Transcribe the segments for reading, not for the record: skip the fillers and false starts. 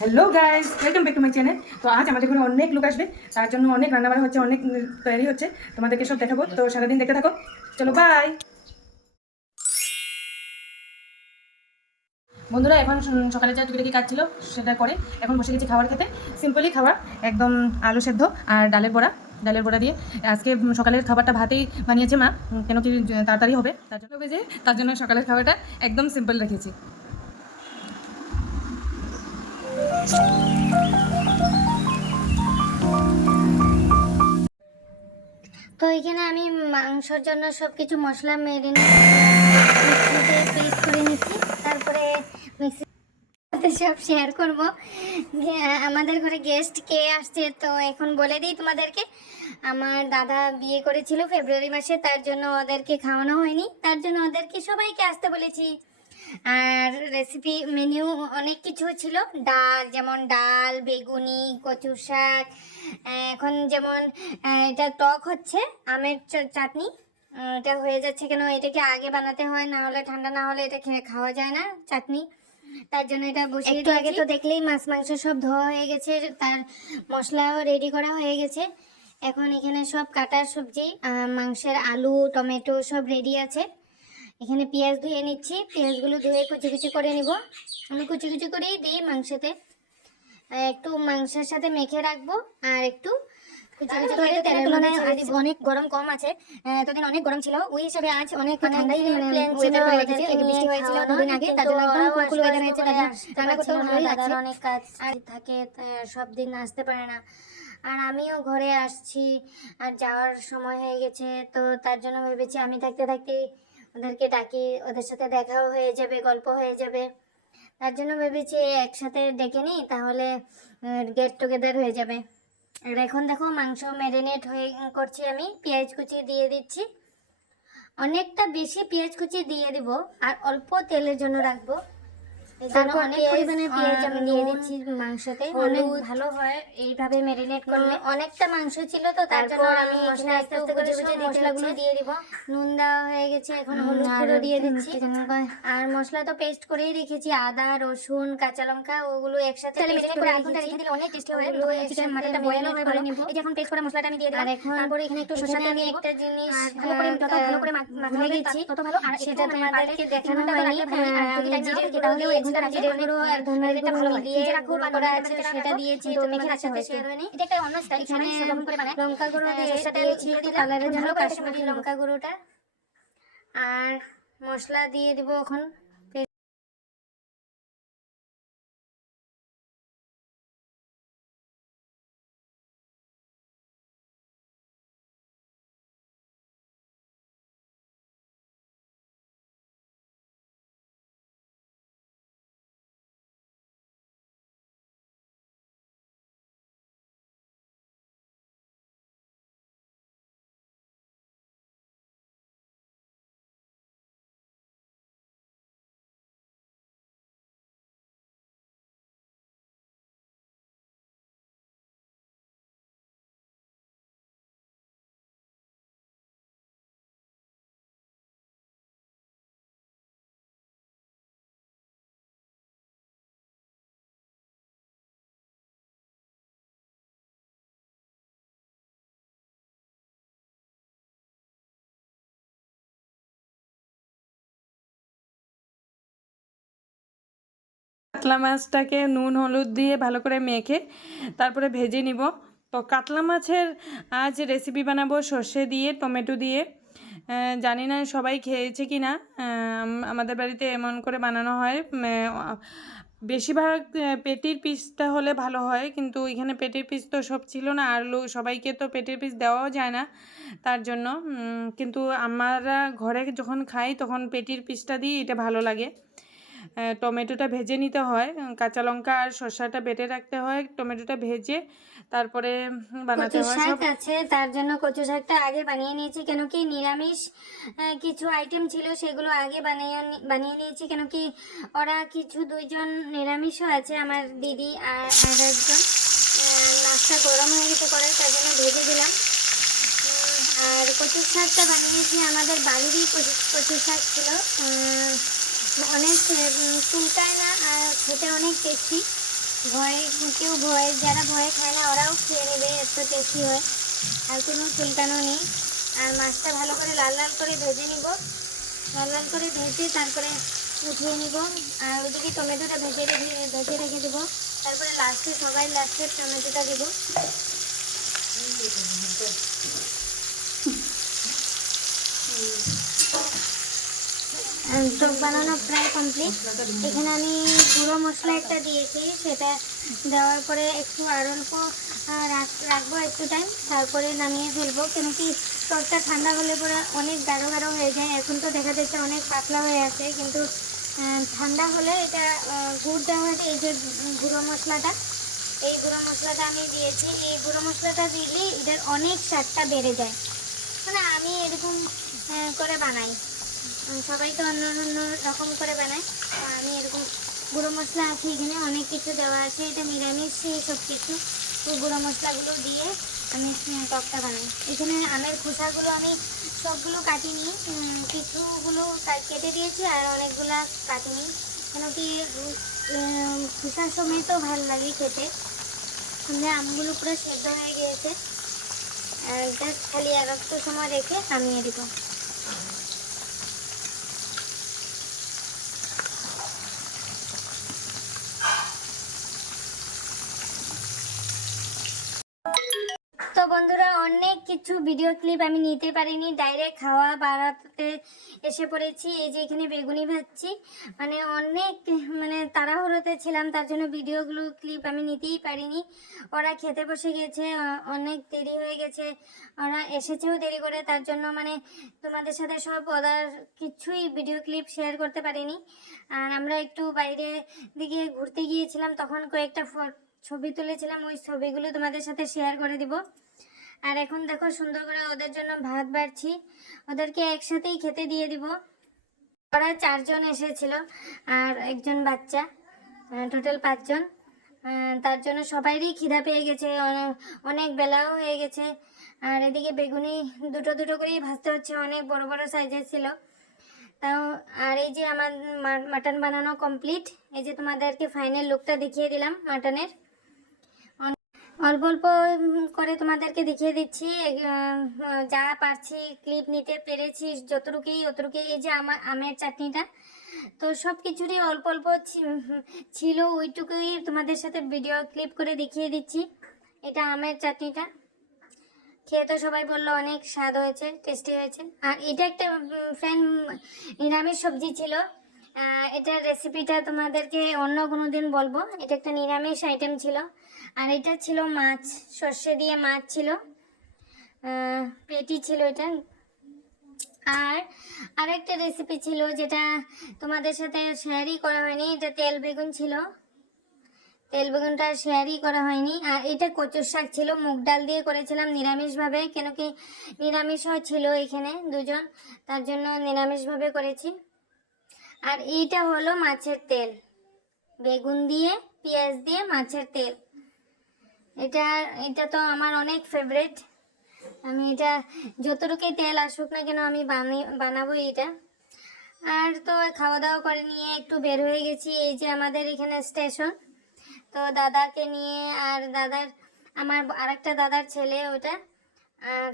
Hello guys, welcome back to my channel. তো আজ আমাদের ঘরে অনেক লোক আসবে, তার জন্য অনেক রান্নাবান্না হচ্ছে, অনেক তৈরি হচ্ছে। তোমাদেরকে সব দেখাবো, তো সারাদিন দেখতে থাকো। চলো বাই বন্ধুরা। এখন সকালে যা টুকিটাকি কাজ ছিল সেটা করে এখন বসে গেছি খাবার খেতে। সিম্পলি খাবার, একদম আলু সেদ্ধ আর ডালের বড়া দিয়ে। আজকে সকালের খাবারটা ভাতেই বানিয়েছে মা, কেন কি তাড়াতাড়ি হবে তার জন্য সকালের খাবারটা একদম সিম্পল রেখেছি। তো এখানে আমি মাংসর জন্য সব কিছু মশলা মেরিনেট মিক্সিতে পেস্ট করে নিচ্ছি। তারপরে মিক্সিতে সব শেয়ার করব। আমাদের ঘরে গেস্ট কে আসছে তো এখন বলে দিই তোমাদেরকে। আমার দাদা বিয়ে করেছিল ফেব্রুয়ারি মাসে, তার জন্য ওদেরকে খাওয়ানো হয়নি, তার জন্য ওদেরকে সবাইকে আসতে বলেছি। আর রেসিপি মেনু অনেক কিছু ছিল, যেমন ডাল, বেগুনি, কচু শাক, এখন যেমন এটা টক হচ্ছে আমের চাটনি। এটা হয়ে যাচ্ছে কেন, এটাকে আগে বানাতে হয়, না হলে ঠান্ডা না হলে এটা খাওয়া যায় না চাটনি। তার জন্য এটা বসিয়ে একটু আগে তো দেখলেই মাছ মাংস সব ধোয়া হয়ে গেছে, তার মশলাও রেডি করা হয়ে গেছে। এখন এখানে সব কাটার সবজি, মাংসের আলু, টমেটো সব রেডি আছে। এখানে পেঁয়াজ ধুয়ে নিচ্ছি, পেঁয়াজগুলো ধুয়ে কুচি কুচি করে নিব। আমি কুচি কুচি করেই দিই মাংসতে, একটু মাংসের সাথে মেখে রাখবো। আর একটু কুচি কুচি করে তেলের তুলনায় আজ অনেক গরম কম আছে, এতদিন অনেক গরম ছিল, ওই হিসাবে আজ অনেক ঠান্ডাই ওয়েদার করে রেখেছে। বৃষ্টি হয়েছিল দুদিন আগে, তার জন্য একদম কুলকুল ওয়েদার হয়েছে, তার জন্য রান্না করতেও ভালোই লাগছে। অনেক কাজ আর থাকে, সব দিন আসতে পারে না। আর আমিও ঘরে আসছি আর যাওয়ার সময় হয়ে গেছে, তো তার জন্য ভেবেছি আমি থাকতে থাকতে ওদেরকে ডাকি, ওদের সাথে দেখাও হয়ে যাবে, গল্প হয়ে যাবে। তার জন্য ভেবেছি একসাথে ডেকে নিই, তাহলে গেট টুগেদার হয়ে যাবে। আর এখন দেখো মাংস ম্যারিনেট হয়ে করছি, আমি পেঁয়াজ কুচি দিয়ে দিচ্ছি। অনেকটা বেশি পেঁয়াজ কুচি দিয়ে দিব আর অল্প তেলের জন্য রাখবো। তারপর অনেক পরিমাণে পেঁয়াজ আমি দিয়ে দিচ্ছি মাংসতে, অনেক ভালো হয় এইভাবে ম্যারিনেট করলে। অনেকটা মাংস ছিল তো তার জন্য আমি এখানে আস্তে আস্তে কুচি কুচি মশলাগুলো দিয়ে দিব। নুন দেওয়া হয়ে গেছে, এখন হলুদ গুঁড়ো দিয়ে দিচ্ছি। আর মশলা তো পেস্ট করেই রেখেছি, আদা, রসুন, কাঁচা লঙ্কা, ওগুলো একসাথে পেস্ট করে রেখে দিলে অনেক টেস্টি হয়। চিকেন মাটনটা বয়েল হয় ভালো নিব। এই যে এখন পেস্ট করা মশলাটা আমি দিয়ে দিলাম। আর এখন তারপরে এখানে একটু শসাটা আমি একটা জিনিস ভালো করে যত ভালো করে মাখানো গেছি তত ভালো। আর সেটা তোমাদেরকে দেখানো হয়নি, তাহলেও জিরে গুঁড়ো আর ধনিয়া গুঁড়ো মিলিয়ে গুঁড়ো করা আছে, সেটা দিয়েছি, তো মেখে রাখতে হয়েছে। এটা একটা অন্য স্টাইল, এখানে লঙ্কা গুঁড়ো দিয়েছি কালারের জন্য, কাশ্মীরি লঙ্কা গুঁড়োটা। আর মশলা দিয়ে দিব এখন। কাতলা মাছটাকে নুন হলুদ দিয়ে ভালো করে মেখে তারপরে ভেজে নিব। তো কাতলা মাছের আজ রেসিপি বানাবো সর্ষে দিয়ে, টমেটো দিয়ে। জানি না সবাই খেয়েছে কি না, আমাদের বাড়িতে এমন করে বানানো হয়। বেশিরভাগ পেটির পিসটা হলে ভালো হয়, কিন্তু এখানে পেটির পিস তো সব ছিল না, আর সবাইকে তো পেটির পিস দেওয়াও যায় না, তার জন্য কিন্তু আমরা ঘরে যখন খাই তখন পেটির পিসটা দিয়ে এটা ভালো লাগে। টমেটোটা ভেজে নিতে হয়, কাঁচা লঙ্কা আর শসাটা বেটে রাখতে হয়, টমেটোটা ভেজে তারপরে বানাতে হয়। শাক আছে, তার জন্য কচু শাকটা আগে বানিয়ে নিয়েছি, কেন কি নিরামিষ কিছু আইটেম ছিল সেগুলো আগে বানিয়ে নিয়েছি, কেন কি ওরা কিছু দুইজন নিরামিষও আছে, আমার দিদি আর একজন। নাস্তা গরম হয়ে গেছে করে, তার জন্য ভেজে দিলাম। আর কচু শাকটা বানিয়েছি, আমাদের বাড়িরই কচু শাক ছিল, অনেক চুলকায় না আর খেতে অনেক টেস্টি। যারা ভয়ে খায় না ওরাও খেয়ে নেবে, এত টেস্টি হয়, আর কোনো চুলকানো নেই। আর মাছটা ভালো করে লাল লাল করে ভেজে নিব, লাল লাল করে ভেজে তারপরে উঠিয়ে নিব। আর ওদিকে টমেটোটা ভেজে রেখে দেবো। তারপরে লাস্টে টমেটোটা দেবো। টক বানানো প্রায় কমপ্লিট। এখানে আমি গুঁড়ো মশলা একটা দিয়েছি, সেটা দেওয়ার পরে একটু আর অল্প রাখবো একটু টাইম, তারপরে নামিয়ে ফেলবো। কেন কি টকটা ঠান্ডা হলে পরে অনেক গাঢ় গাঢ় হয়ে যায়। এখন তো দেখা যাচ্ছে অনেক পাতলা হয়ে আছে, কিন্তু ঠান্ডা হলে এটা গুড় দেওয়া হয়েছে। এই যে গুঁড়ো মশলাটা, এই গুঁড়ো মশলাটা আমি দিয়েছি। এই গুঁড়ো মশলাটা দিলে এটার অনেক স্বাদটা বেড়ে যায়। মানে আমি এরকম করে বানাই, সবাই তো অন্য অন্য রকম করে বানায়। আমি এরকম গুঁড়ো মশলা আছে, এখানে অনেক কিছু দেওয়া আছে, এটা নিরামিষ সব কিছু। তো গুঁড়ো মশলাগুলো দিয়ে আমি টকটা বানাই। এখানে আমের খোসাগুলো আমি সবগুলো কাটিনি, কিছুগুলো কেটে দিয়েছি আর অনেকগুলা কাটিনি। কেন কি খোসার সময় তো ভালো লাগে খেতে। আমগুলো পুরো সেদ্ধ হয়ে গিয়েছে, জাস্ট খালি আর একটু সময় রেখে নামিয়ে দিব। তো বন্ধুরা, অনেক কিছু ভিডিও ক্লিপ আমি নিতে পারিনি, ডাইরেক্ট খাওয়া বাড়াতে এসে পড়েছি। এই যে এখানে বেগুনি ভাজছি, অনেক তাড়াহুড়োতে ছিলাম, তার জন্য ভিডিওগুলো ক্লিপ আমি নিতেই পারিনি। ওরা খেতে বসে গেছে, অনেক দেরি হয়ে গেছে, ওরা এসেছেও দেরি করে, তার জন্য তোমাদের সাথে সব ওদের কিছুই ভিডিও ক্লিপ শেয়ার করতে পারিনি। আর আমরা একটু বাইরে দিকে ঘুরতে গিয়েছিলাম, তখন কয়েকটা ছবি তুলেছিলাম, ওই ছবিগুলো তোমাদের সাথে শেয়ার করে দিব। আর এখন দেখো সুন্দর করে ওদের জন্য ভাত বাড়ছি, ওদেরকে একসাথেই খেতে দিয়ে দিব। ওরা 4 জন এসেছিল আর একজন বাচ্চা, টোটাল 5 জন। তার জন্য সবাইরই খিদা পেয়ে গেছে, অনেক বেলাও হয়ে গেছে। আর এদিকে বেগুনি দুটো দুটো করেই ভাজতে হচ্ছে, অনেক বড় বড় সাইজের ছিল তাও। আর এই যে আমার মাটন বানানো কমপ্লিট। এই যে তোমাদেরকে ফাইনাল লুকটা দেখিয়ে দিলাম মাটনের। অল্প অল্প করে তোমাদেরকে দেখিয়ে দিচ্ছি, যা পারছি ক্লিপ নিতে পেরেছি যতটুকুই অতটুকুই। এই যে আমার আমের চাটনিটা, তো সব কিছুরই অল্প অল্প ছিল, ওইটুকুই তোমাদের সাথে ভিডিও ক্লিপ করে দেখিয়ে দিচ্ছি। এটা আমের চাটনিটা খেয়ে তো সবাই বললো অনেক স্বাদ হয়েছে, টেস্টি হয়েছে। আর এটা একটা ফ্রেন্ড নিরামিষ সবজি ছিল, এটার রেসিপিটা তোমাদেরকে অন্য কোনো দিন বলবো। এটা একটা নিরামিষ আইটেম ছিল। আর এটা ছিল মাছ, সর্ষে দিয়ে মাছ ছিল, পেটি ছিল এটা। আর আরেকটা রেসিপি ছিল যেটা তোমাদের সাথে শেয়ারই করা হয়নি, এটা তেল বেগুন ছিল, তেল বেগুনটা শেয়ারই করা হয়নি। আর এটা কচুর শাক ছিল, মুগ ডাল দিয়ে করেছিলাম নিরামিষভাবে, কেন কি নিরামিষও ছিল এখানে 2 জন, তার জন্য নিরামিষভাবে করেছি। আর এইটা হলো মাছের তেল, বেগুন দিয়ে পেঁয়াজ দিয়ে মাছের তেল। এটা তো আমার অনেক ফেভারিট। আমি এটা যতটুকুই তেল আসুক না কেন আমি বানাবো এটা। আর তো খাওয়া দাওয়া করে নিয়ে একটু বের হয়ে গেছি। এই যে আমাদের এখানে স্টেশন, তো দাদাকে নিয়ে, আর আমার আরেকটা দাদার ছেলে ওটা, আর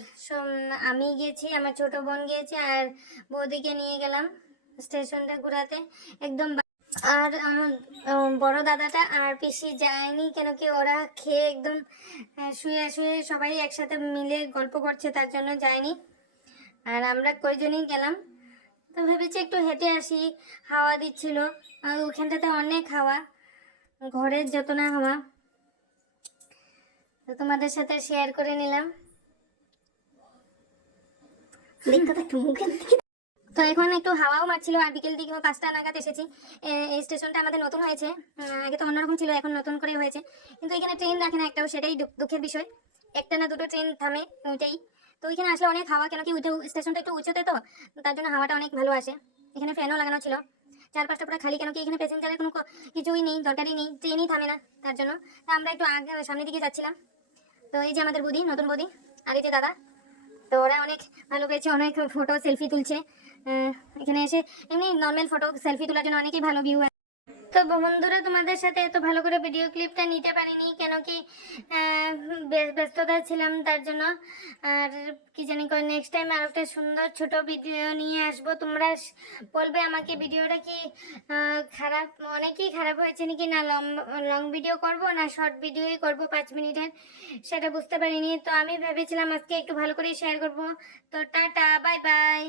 আমি গেছি, আমার ছোট বোন গিয়েছে, আর বৌদিকে নিয়ে গেলাম স্টেশনটা ঘোরাতে একদম। আর আমার বড় দাদাটা আর পিসি যায়নি, কেন কি ওরা খেয়ে একদম শুয়ে শুয়ে সবাই একসাথে মিলে গল্প করছে, তার জন্য যায়নি। আর আমরা কয়জনই গেলাম, তো ভেবেছি একটু হেঁটে আসি, হাওয়া দিচ্ছিল, আর ওখানটাতে অনেক হাওয়া, ঘরের যত না হাওয়া, তো তোমাদের সাথে শেয়ার করে নিলাম। তো এখন একটু হাওয়াও মারছিল, আর বিকেল দিকে 5টা নাগাদ এসেছি। এই স্টেশনটা আমাদের নতুন হয়েছে, আগে তো অন্যরকম ছিল, এখন নতুন করে হয়েছে। কিন্তু এখানে ট্রেন রাখে না একটাও, সেটাই দুঃখের বিষয়। একটা না দুটো ট্রেন থামে, ওইটাই। তো ওইখানে আসলে অনেক হাওয়া, কেন কি স্টেশনটা একটু উঁচুতে, তো তার জন্য হাওয়াটা অনেক ভালো আসে। এখানে ফ্যানও লাগানো ছিল, 4-5টা পুরো খালি, কেন কি এখানে প্যাসেঞ্জারের কোনো কিছুই নেই, দরকারই নেই, ট্রেনই থামে না, তার জন্য। তো আমরা একটু আগে সামনের দিকে যাচ্ছিলাম। তো এই যে আমাদের বৌদি, নতুন বৌদি, আর এই যে দাদা, তো ওরা অনেক ভালো পেয়েছে, অনেক ফটো সেলফি তুলছে। এখানে এসে এমনি নর্মাল ফটো সেলফি তোলার জন্য অনেকই ভালো ভিউ। তো বন্ধুরা, তোমাদের সাথে এত ভালো করে ভিডিও ক্লিপটা নিতে পারিনি, কেন কি ব্যস্ততা ছিলাম তার জন্য। আর কি জানি কয়, নেক্সট টাইম আর একটা সুন্দর ছোট ভিডিও নিয়ে আসবো। তোমরা বলবে আমাকে ভিডিওটা কি খারাপ, অনেকই খারাপ হয়েছে নাকি, না লং ভিডিও করব না শর্ট ভিডিওই করব 5 মিনিটের, সেটা বুঝতে পারিনি। তো আমি ভেবেছিলাম আজকে একটু ভালো করে শেয়ার করব। তো টাটা, বাই বাই।